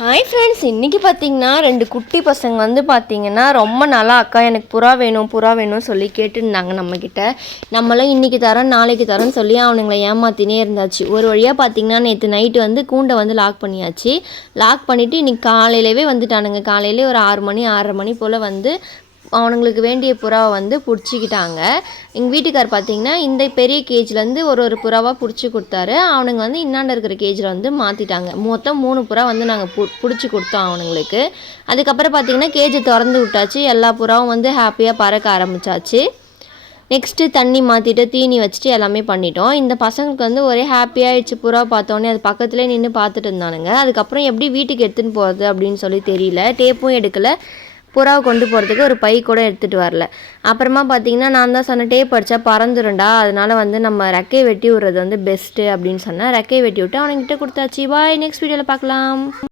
Hi friends இன்றைக்கி பார்த்தீங்கன்னா ரெண்டு குட்டி பசங்க வந்து பார்த்தீங்கன்னா ரொம்ப நல்லா அக்கா எனக்கு புறா வேணும் புறா வேணும்னு சொல்லி கேட்டுருந்தாங்க நம்மக்கிட்ட நம்மளாம் இன்றைக்கி தரோம் நாளைக்கு தரோன்னு சொல்லி அவனுங்களை ஏமாத்தினே இருந்தாச்சு. ஒரு வழியாக பார்த்தீங்கன்னா நேற்று நைட்டு வந்து கூண்டை வந்து லாக் பண்ணியாச்சு. லாக் பண்ணிவிட்டு இன்றைக்கி காலையிலவே வந்துட்டானுங்க. காலையிலே ஒரு ஆறு மணி ஆறரை மணி போல் வந்து அவனுங்களுக்கு வேண்டிய புறாவை வந்து பிடிச்சிக்கிட்டாங்க. எங்கள் வீட்டுக்கார் பார்த்தீங்கன்னா இந்த பெரிய கேஜ்லேருந்து ஒரு ஒரு புறாவாக பிடிச்சி கொடுத்தாரு. அவனுங்க வந்து இன்னாண்ட இருக்கிற கேஜில் வந்து மாற்றிட்டாங்க மொத்தம் மூணு புறா வந்து நாங்கள் பு பிடிச்சி கொடுத்தோம் அவனுங்களுக்கு. அதுக்கப்புறம் பார்த்தீங்கன்னா கேஜை திறந்து விட்டாச்சு. எல்லா புறாவும் வந்து ஹாப்பியாக பறக்க ஆரம்பிச்சாச்சு. நெக்ஸ்ட்டு தண்ணி மாற்றிட்டு தீனி வச்சுட்டு எல்லாமே பண்ணிட்டோம். இந்த பசங்களுக்கு வந்து ஒரே ஹாப்பியாகிடுச்சு புறா பார்த்தோன்னே அது பக்கத்துலேயே நின்று பார்த்துட்டு இருந்தானுங்க. அதுக்கப்புறம் எப்படி வீட்டுக்கு எடுத்துன்னு போகிறது அப்படின்னு சொல்லி தெரியல. டேப்பும் எடுக்கலை. புறாவை கொண்டு போகிறதுக்கு ஒரு பை கூட எடுத்துகிட்டு வரல. அப்புறமா பார்த்தீங்கன்னா நான் தான் சொன்ன டேப் அடித்தா பறந்துருண்டா அதனால வந்து நம்ம ரெக்கையை வெட்டி விடுறது வந்து பெஸ்ட்டு அப்படின்னு சொன்னேன். ரெக்கையை வெட்டி விட்டு அவனுக்கிட்ட கொடுத்தாச்சு. பாய் நெக்ஸ்ட் வீடியோவில் பார்க்கலாம்